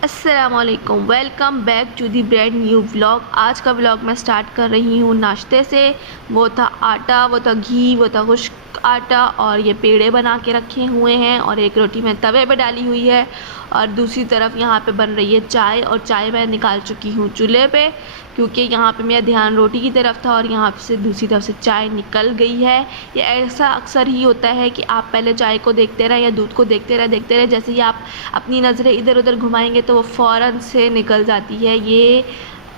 अस्सलामुअलैकुम, welcome back to the brand new vlog. आज का व्लॉग मैं स्टार्ट कर रही हूँ नाश्ते से। वो था आटा, वो था घी, वो था खुश्क आटा और ये पेड़े बना के रखे हुए हैं और एक रोटी मैं तवे पे डाली हुई है और दूसरी तरफ यहाँ पे बन रही है चाय। और चाय मैं निकाल चुकी हूँ चूल्हे पे क्योंकि यहाँ पे मेरा ध्यान रोटी की तरफ था और यहाँ से दूसरी तरफ से चाय निकल गई है। ये ऐसा अक्सर ही होता है कि आप पहले चाय को देखते रहें या दूध को देखते रहे, जैसे ही आप अपनी नज़रें इधर उधर घुमाएंगे तो वो फ़ौरन से निकल जाती है। ये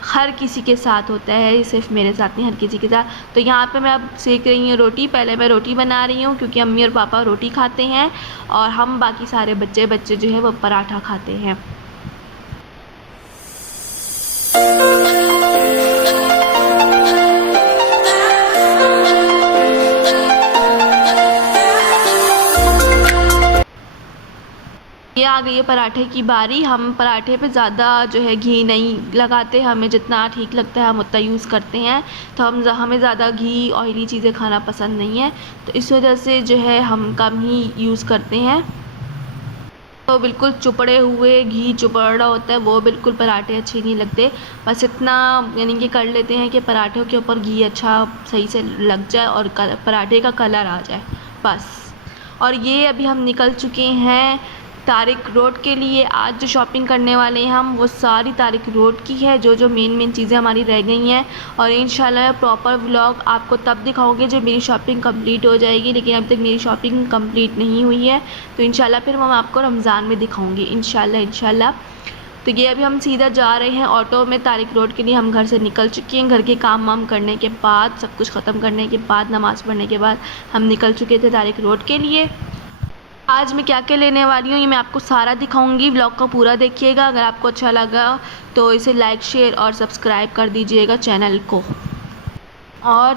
हर किसी के साथ होता है, ये सिर्फ मेरे साथ नहीं, हर किसी के साथ। तो यहाँ पे मैं अब सेक रही हूँ रोटी। पहले मैं रोटी बना रही हूँ क्योंकि अम्मी और पापा रोटी खाते हैं और हम बाकी सारे बच्चे जो है वो पराठा खाते हैं। ये आ गई है पराठे की बारी। हम पराठे पे ज़्यादा जो है घी नहीं लगाते, हमें जितना ठीक लगता है हम उतना यूज़ करते हैं। तो हमें ज़्यादा घी ऑयली चीज़ें खाना पसंद नहीं है, तो इस वजह से जो है हम कम ही यूज़ करते हैं। तो बिल्कुल चुपड़े हुए घी चुपड़ा होता है वो बिल्कुल पराठे अच्छे नहीं लगते। बस इतना यानी कि कर लेते हैं कि पराठों के ऊपर घी अच्छा सही से लग जाए और पराठे का कलर आ जाए, बस। और ये अभी हम निकल चुके हैं तारिक रोड के लिए। आज जो शॉपिंग करने वाले हैं हम वो सारी तारिक रोड की है, जो मेन चीज़ें हमारी रह गई हैं। और इंशाल्लाह प्रॉपर व्लॉग आपको तब दिखाऊंगे जब मेरी शॉपिंग कंप्लीट हो जाएगी, लेकिन अभी तक मेरी शॉपिंग कंप्लीट नहीं हुई है। तो इंशाल्लाह फिर मैं आपको रमज़ान में दिखाऊंगी इंशाल्लाह। तो ये अभी हम सीधा जा रहे हैं ऑटो में तारिक रोड के लिए। हम घर से निकल चुके हैं, घर के काम वाम करने के बाद, सब कुछ ख़त्म करने के बाद, नमाज़ पढ़ने के बाद हम निकल चुके थे तारिक रोड के लिए। आज मैं क्या क्या लेने वाली हूँ ये मैं आपको सारा दिखाऊंगी। व्लॉग को पूरा देखिएगा। अगर आपको अच्छा लगा तो इसे लाइक शेयर और सब्सक्राइब कर दीजिएगा चैनल को। और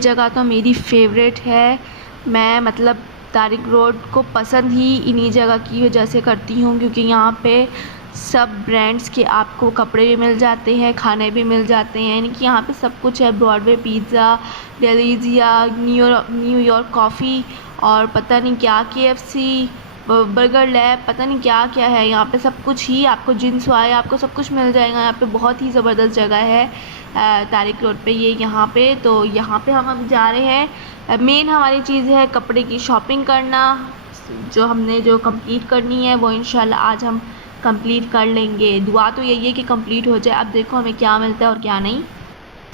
जगह तो मेरी फेवरेट है। मैं मतलब तारिक रोड को पसंद ही इन्हीं जगह की वजह से करती हूँ क्योंकि यहाँ पे सब ब्रांड्स के आपको कपड़े भी मिल जाते हैं, खाने भी मिल जाते हैं। यानी कि यहाँ पे सब कुछ है। ब्रॉडवे पिज़्ज़ा, डेलीज़िया, न्यूयॉर्क कॉफ़ी और पता नहीं क्या, KFC, बर्गर लैब, पता नहीं क्या क्या है। यहाँ पे सब कुछ ही आपको जींस वाय आपको सब कुछ मिल जाएगा। यहाँ पे बहुत ही ज़बरदस्त जगह है तारिक रोड पे ये यहाँ पे। तो यहाँ पे हम अब जा रहे हैं। मेन हमारी चीज़ है कपड़े की शॉपिंग करना, जो कंप्लीट करनी है वो इंशाल्लाह आज हम कंप्लीट कर लेंगे। दुआ तो यही है कि कंप्लीट हो जाए। अब देखो हमें क्या मिलता है और क्या नहीं।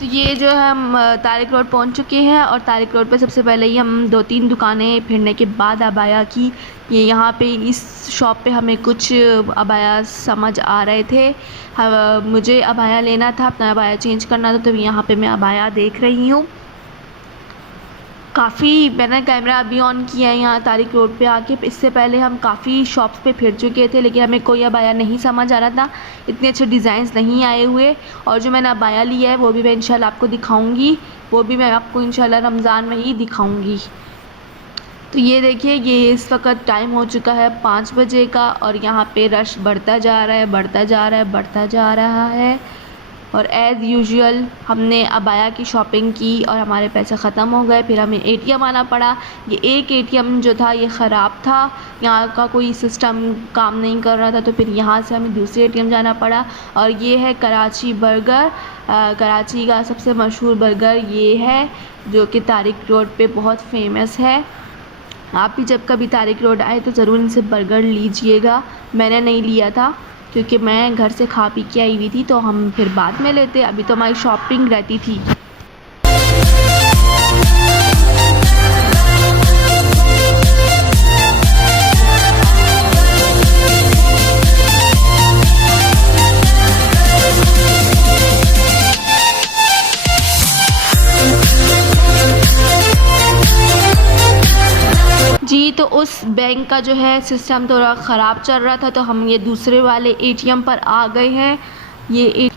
तो ये जो है हम तारिक रोड पहुंच चुके हैं और तारिक रोड पे सबसे पहले ही हम 2-3 दुकानें फिरने के बाद अबाया की ये यहाँ पे इस शॉप पे हमें कुछ अबाया समझ आ रहे थे। मुझे अबाया लेना था, अपना अबाया चेंज करना था, तो यहाँ पे मैं अबाया देख रही हूँ। काफ़ी मैंने कैमरा अभी ऑन किया है यहाँ तारिक रोड पे आके। इससे पहले हम काफ़ी शॉप्स पे फिर चुके थे लेकिन हमें कोई अबाया नहीं समझ आ रहा था, इतने अच्छे डिज़ाइंस नहीं आए हुए। और जो मैंने अबाया लिया है वो भी मैं इंशाल्लाह आपको दिखाऊंगी, वो भी मैं आपको इंशाल्लाह रमज़ान में ही दिखाऊंगी। तो ये देखिए, ये इस वक्त टाइम हो चुका है 5 बजे का और यहाँ पे रश बढ़ता जा रहा है। और एज़ यूजुअल हमने अबाया की शॉपिंग की और हमारे पैसे ख़त्म हो गए। फिर हमें ATM आना पड़ा। ये एक ATM जो था ये ख़राब था, यहाँ का कोई सिस्टम काम नहीं कर रहा था, तो फिर यहाँ से हमें दूसरे ATM जाना पड़ा। और ये है कराची बर्गर, कराची का सबसे मशहूर बर्गर ये है जो कि तारिक रोड पे बहुत फेमस है। आप भी जब कभी तारिक रोड आए तो ज़रूर इनसे बर्गर लीजिएगा। मैंने नहीं लिया था क्योंकि मैं घर से खा पी के आई हुई थी, तो हम फिर बाद में लेते। अभी तो हमारी शॉपिंग रहती थी। जी, तो उस बैंक का जो है सिस्टम थोड़ा ख़राब चल रहा था, तो हम ये दूसरे वाले ATM पर आ गए हैं। ये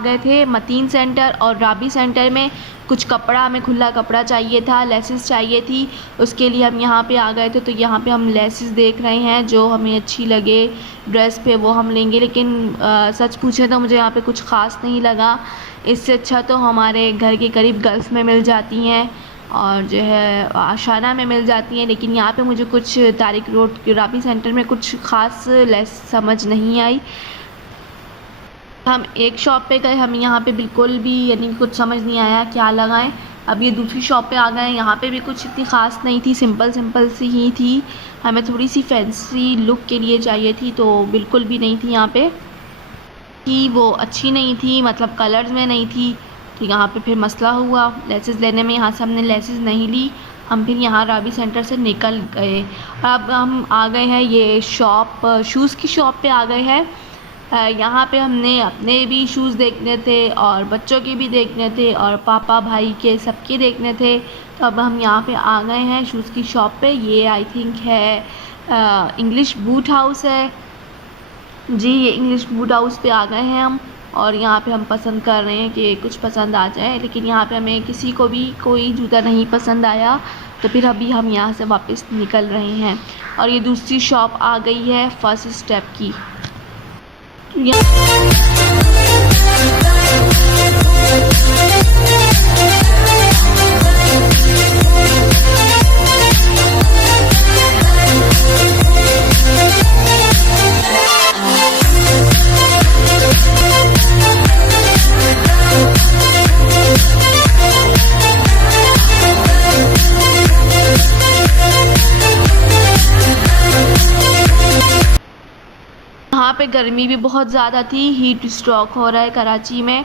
गए थे मतीन सेंटर और राबी सेंटर में। कुछ कपड़ा, हमें खुला कपड़ा चाहिए था, लेसेस चाहिए थी, उसके लिए हम यहाँ पे आ गए थे। तो यहाँ पे हम लेसेस देख रहे हैं, जो हमें अच्छी लगे ड्रेस पे वो हम लेंगे। लेकिन सच पूछे तो मुझे यहाँ पे कुछ ख़ास नहीं लगा। इससे अच्छा तो हमारे घर के करीब गल्फ़ में मिल जाती हैं और जो है आशाना में मिल जाती हैं। लेकिन यहाँ पे मुझे कुछ तारिक रोड राबी सेंटर में कुछ ख़ास लेस समझ नहीं आई। हम एक शॉप पे गए, हमें यहाँ पे बिल्कुल भी यानी कुछ समझ नहीं आया क्या लगाएं। अब ये दूसरी शॉप पे आ गए हैं, यहाँ पे भी कुछ इतनी ख़ास नहीं थी, सिंपल सिंपल सी ही थी। हमें थोड़ी सी फैंसी लुक के लिए चाहिए थी, तो बिल्कुल भी नहीं थी यहाँ पे कि वो अच्छी नहीं थी, मतलब कलर्स में नहीं थी। तो यहाँ पे फिर मसला हुआ लेसेस लेने में। यहाँ से हमने लेसेस नहीं ली, हम फिर यहाँ राबी सेंटर से निकल गए। अब हम आ गए हैं ये शॉप, शूज़ की शॉप पे आ गए हैं। यहाँ पे हमने अपने भी शूज़ देखने थे और बच्चों के भी देखने थे और पापा भाई के सबके देखने थे। तो अब हम यहाँ पे आ गए हैं शूज़ की शॉप पे। ये आई थिंक है इंग्लिश बूट हाउस है जी, ये इंग्लिश बूट हाउस पे आ गए हैं हम। और यहाँ पे हम पसंद कर रहे हैं कि कुछ पसंद आ जाए, लेकिन यहाँ पे हमें किसी को भी कोई जूता नहीं पसंद आया। तो फिर अभी हम यहाँ से वापस निकल रहे हैं। और ये दूसरी शॉप आ गई है फर्स्ट स्टेप की। यहाँ पे गर्मी भी बहुत ज़्यादा थी, हीट स्ट्रोक हो रहा है कराची में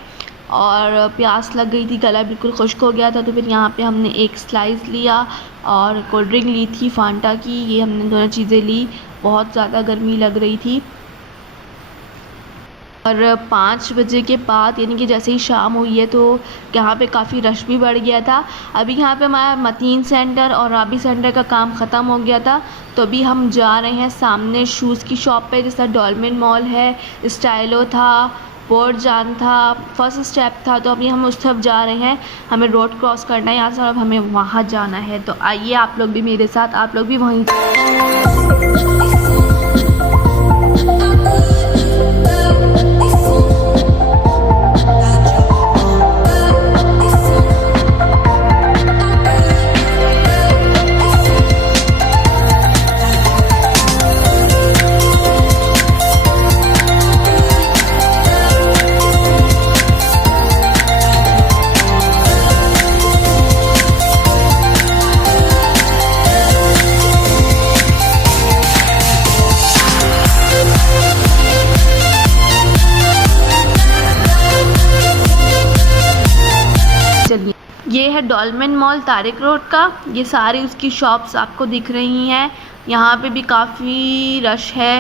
और प्यास लग गई थी, गला बिल्कुल खुश्क हो गया था। तो फिर यहाँ पे हमने एक स्लाइस लिया और कोल्ड ड्रिंक ली थी फांटा की, ये हमने दोनों चीज़ें ली। बहुत ज़्यादा गर्मी लग रही थी। और 5 बजे के बाद यानी कि जैसे ही शाम हुई है तो यहाँ पे काफ़ी रश भी बढ़ गया था। अभी यहाँ पे हमारा मतीन सेंटर और राबी सेंटर का काम ख़त्म हो गया था, तो अभी हम जा रहे हैं सामने शूज़ की शॉप पे, जैसा डॉल्मेन मॉल है, स्टाइलो था, पोर्ट जान था, फर्स्ट स्टेप था। तो अभी हम उस तरफ जा रहे हैं, हमें रोड क्रॉस करना है यहाँ से और अब हमें वहाँ जाना है। तो आइए आप लोग भी मेरे साथ, आप लोग भी वहीं ये है डॉल्मेन मॉल तारिक रोड का। ये सारी उसकी शॉप्स आपको दिख रही हैं। यहाँ पे भी काफ़ी रश है,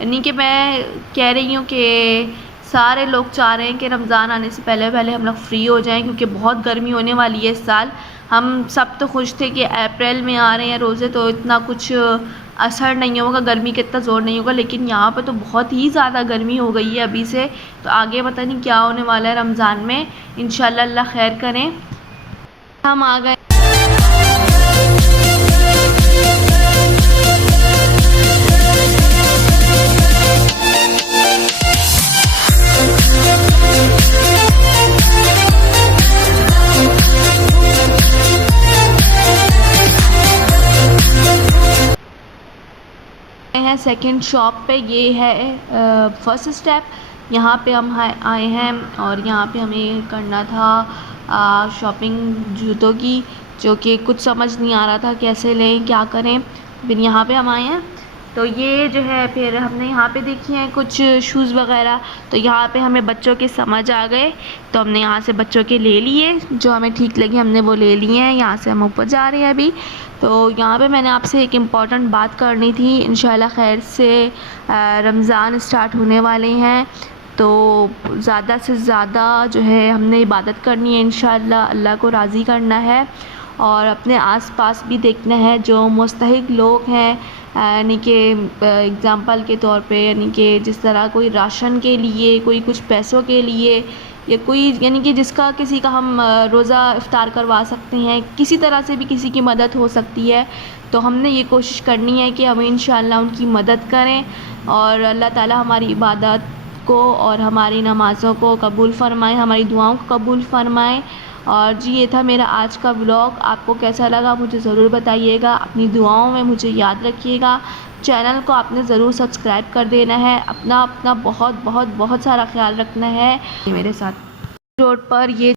यानी कि मैं कह रही हूँ कि सारे लोग चाह रहे हैं कि रमज़ान आने से पहले पहले हम लोग फ्री हो जाएं, क्योंकि बहुत गर्मी होने वाली है इस साल। हम सब तो खुश थे कि अप्रैल में आ रहे हैं रोज़े, तो इतना कुछ असर नहीं होगा, गर्मी का इतना ज़ोर नहीं होगा। लेकिन यहाँ पे तो बहुत ही ज़्यादा गर्मी हो गई है अभी से, तो आगे पता नहीं क्या होने वाला है रमज़ान में। इंशाल्लाह अल्लाह खैर करें। हम आ गए हैं सेकंड शॉप पे। ये है फर्स्ट स्टेप। यहाँ पे हम आए हैं और यहाँ पे हमें करना था शॉपिंग जूतों की, जो कि कुछ समझ नहीं आ रहा था कैसे लें क्या करें। फिर यहाँ पे हम आए हैं, तो ये जो है फिर हमने यहाँ पे देखी हैं कुछ शूज़ वगैरह। तो यहाँ पे हमें बच्चों के समझ आ गए, तो हमने यहाँ से बच्चों के ले लिए, जो हमें ठीक लगी हमने वो ले लिए हैं। यहाँ से हम ऊपर जा रहे हैं अभी। तो यहाँ पे मैंने आपसे एक इम्पॉर्टेंट बात करनी थी। इंशाल्लाह खैर से रमज़ान स्टार्ट होने वाले हैं, तो ज़्यादा से ज़्यादा जो है हमने इबादत करनी है, इंशाल्लाह अल्लाह को राज़ी करना है और अपने आसपास भी देखना है जो मुस्तहिक लोग हैं, यानी कि एग्ज़ाम्पल के तौर पे, यानी कि जिस तरह कोई राशन के लिए, कोई कुछ पैसों के लिए या कोई यानी कि जिसका किसी का हम रोज़ा इफ़्तार करवा सकते हैं, किसी तरह से भी किसी की मदद हो सकती है, तो हमने ये कोशिश करनी है कि हम इंशाअल्लाह उनकी मदद करें और अल्लाह ताला हमारी इबादत को और हमारी नमाज़ों को कबूल फ़रमाएँ, हमारी दुआओं को कबूल फ़रमाएँ। और जी ये था मेरा आज का व्लॉग। आपको कैसा लगा मुझे ज़रूर बताइएगा, अपनी दुआओं में मुझे याद रखिएगा। चैनल को आपने ज़रूर सब्सक्राइब कर देना है। अपना अपना बहुत बहुत बहुत सारा ख्याल रखना है। मेरे साथ रोड पर ये